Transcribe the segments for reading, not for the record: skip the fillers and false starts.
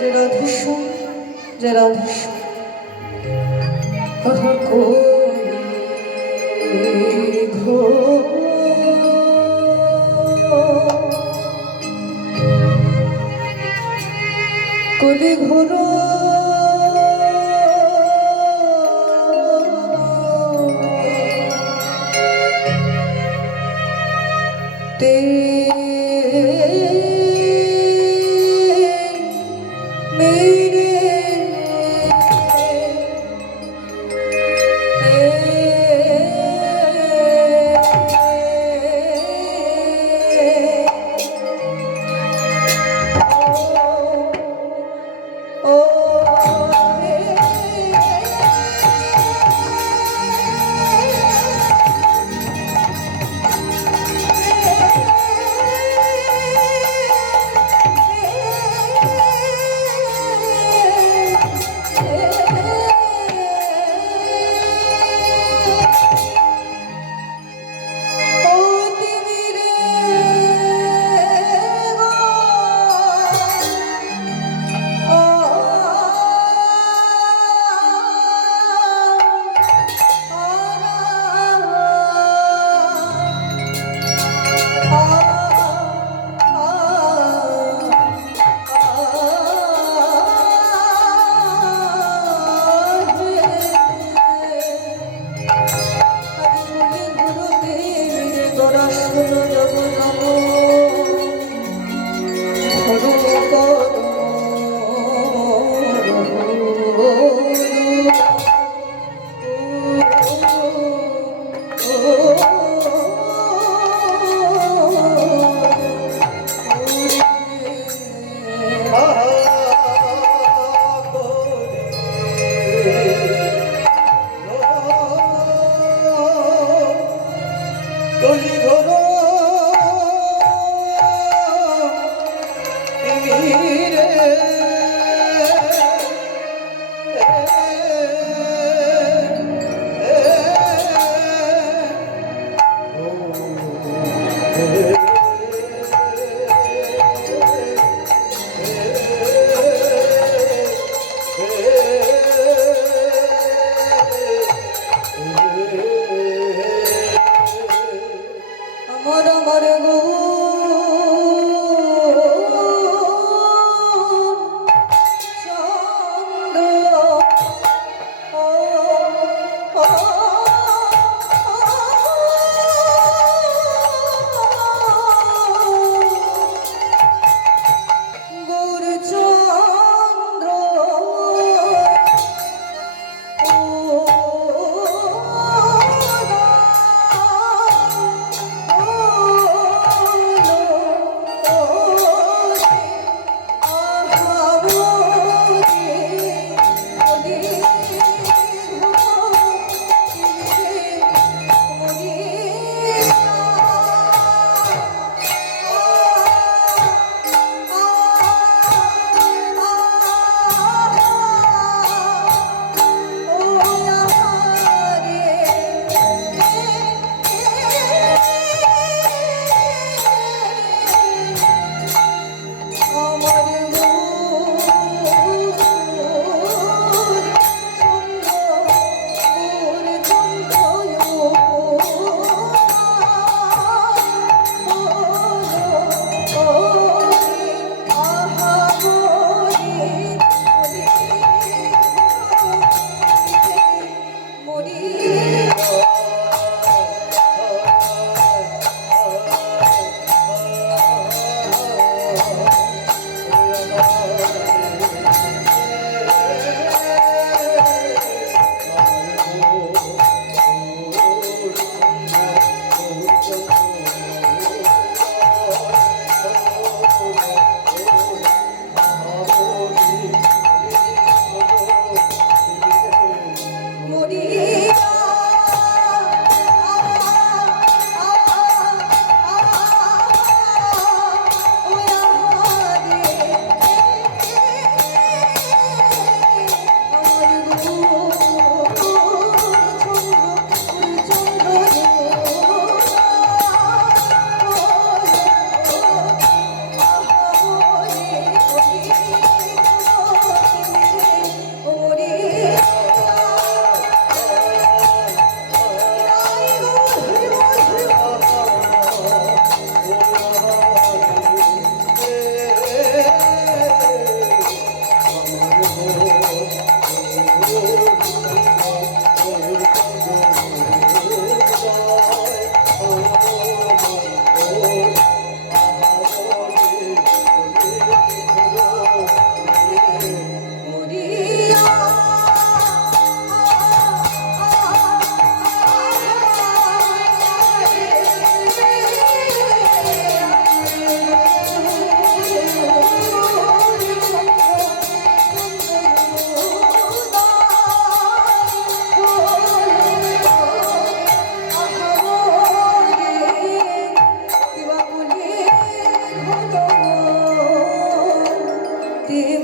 যে রাধেশ্যাম যে রাধেশ্যাম কলি ঘোর তে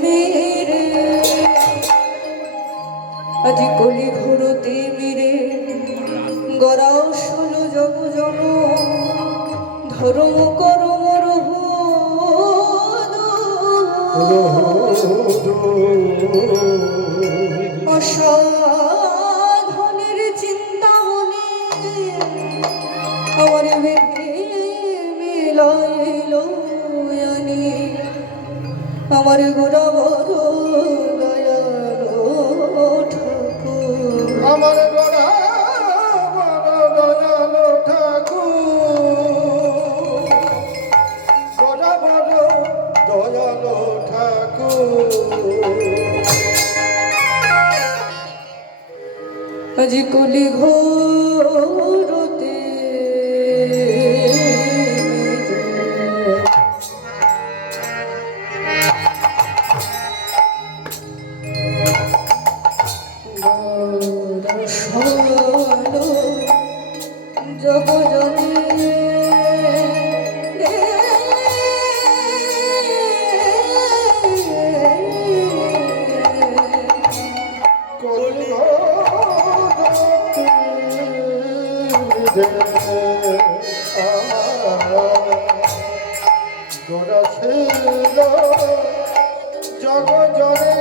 মেরে আজি কলি ঘোরতে মেরে গড়াও ষোলো জগ জন ধর্ম করম রহ অসাধনের চিন্তা মনে আমার বেঁধে মিলাইল আনি আমার গোড়া বড় দয়ালো ঠাকুর আমার গোড়া বড় দয়ালো ঠাকুর গোড়া বড় দয়ালো ঠাকুর আজি কলি ঘোরতে জগজনে গোড়া ছিল জগ জনে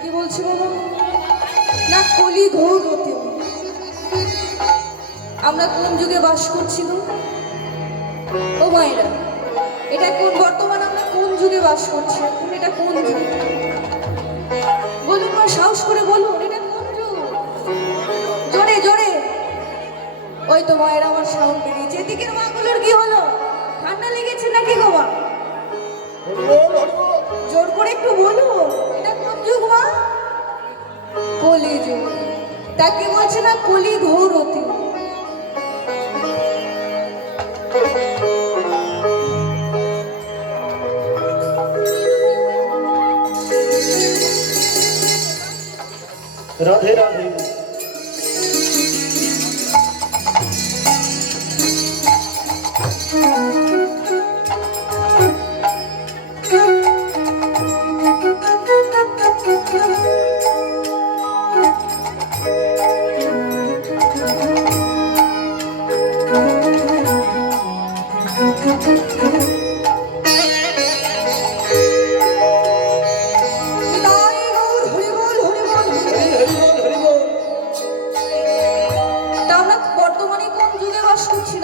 কি বলছি বলো না কলি ঘোর হতে আমরা কোন যুগে বাস করছি গো ও মায়েরা এটা কোন বর্তমান আমরা কোন যুগে বাস করছি এখন এটা কোন যুগ বলুন মা সাহস করে বলুন এটা কোন যুগ জোরে জোরে ওই তো মায়েরা আমার সাউন্ড বেরিয়েছে এদিকের মাগুলোর কি হলো ঠান্ডা লেগেছে নাকি গো মা জোর করে একটু বলুন এটা কোন যুগ মা কলি যুগ তাকে বলছে না কলি ঘোর অতি রাধে রাধে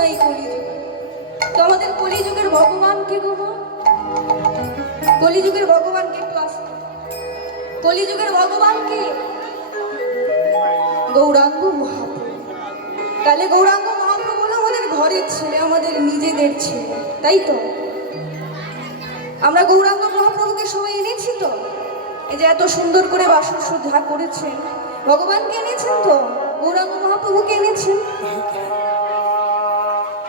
এই কলিযুগ। তো আমাদের কলিযুগের ভগবান কে গো মা? কলিযুগের ভগবানকে একটু আসতে। কলিযুগের ভগবান কে? গৌরাঙ্গ মহাপ্রভু। তাহলে গৌরাঙ্গ মহাপ্রভু হলো আমাদের ঘরের ছেলে, আমাদের নিজেদের ছেলে, তাই তো? আমরা গৌরাঙ্গ মহাপ্রভুকে সবাই এনেছি তো? এই যে এত সুন্দর করে বাসর সজ্জা করেছেন, ভগবানকে এনেছেন তো? গৌরাঙ্গ মহাপ্রভুকে এনেছেন?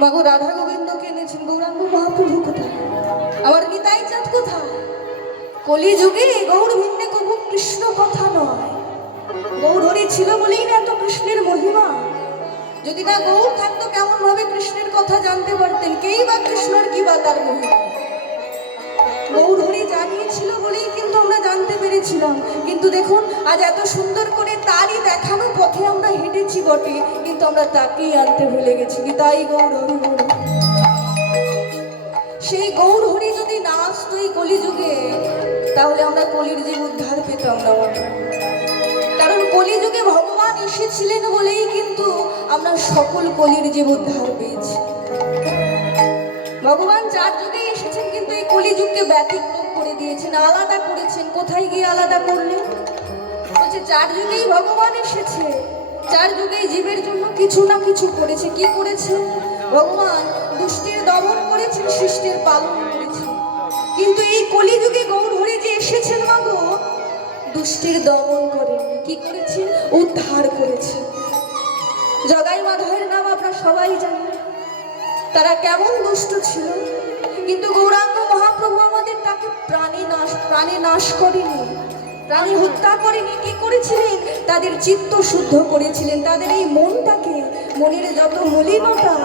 মাগো রাধা গোবিন্দকে এনেছেন, গৌরাঙ্গ মহাপ্রভু কোথায়? আমার নিতাই চাঁদ কোথায়? কলিযুগে গৌর ভিন্নে কবু কৃষ্ণ কথা নয়। গৌর হরি ছিল বলেই না এত কৃষ্ণের মহিমা। যদি না গৌর থাকতো কেমন ভাবে কৃষ্ণের কথা জানতে পারতেন? কেই বা কৃষ্ণের কি বা তার মহিমা? গৌর হরি জানিয়েছিল বলেই কিন্তু আমরা জানতে পেরেছিলাম। কিন্তু দেখুন আজ এত সুন্দর করে তারই দেখানো পথে আমরা হেঁটেছি বটে, কিন্তু আমরা তাকেই আনতে ভুলে গেছি। তাই গৌর হরি বলে সেই গৌর হরি যদি না আসতো এই কলিযুগে, তাহলে আমরা কলির জীব উদ্ধার পেতাম না বটে। কারণ কলিযুগে ভগবান এসেছিলেন বলেই কিন্তু আমরা সকল কলির জীব উদ্ধার পেয়েছি। ভগবান যার যুগে এসেছেন কিন্তু এই কলিযুগকে ব্যতিক্রম করে দিয়েছেন, আলাদা করেছেন। কোথায় গিয়ে আলাদা করলেন? বলছে যার যুগেই ভগবান এসেছে, যার যুগেই জীবের জন্য কিছু না কিছু করেছে। কি করেছে? ভগবান দুষ্টের দমন করেছেন, সৃষ্টির পালন করেছেন। কিন্তু এই কলিযুগে গৌর হরি যে এসেছেন মাগো, দুষ্টের দমন করেন, কি করেছেন? উদ্ধার করেছেন। জগাই মাধবের নাম আমরা সবাই জানি, তারা কেমন দুষ্ট ছিল, কিন্তু গৌরাঙ্গ মহাপ্রভু আমাদের তাকে প্রাণে নাশ করেনি, প্রাণে হত্যা করেনি। কি করেছিলেন? তাদের চিত্ত শুদ্ধ করেছিলেন, তাদের এই মনটাকে, মনের যত মলিনতা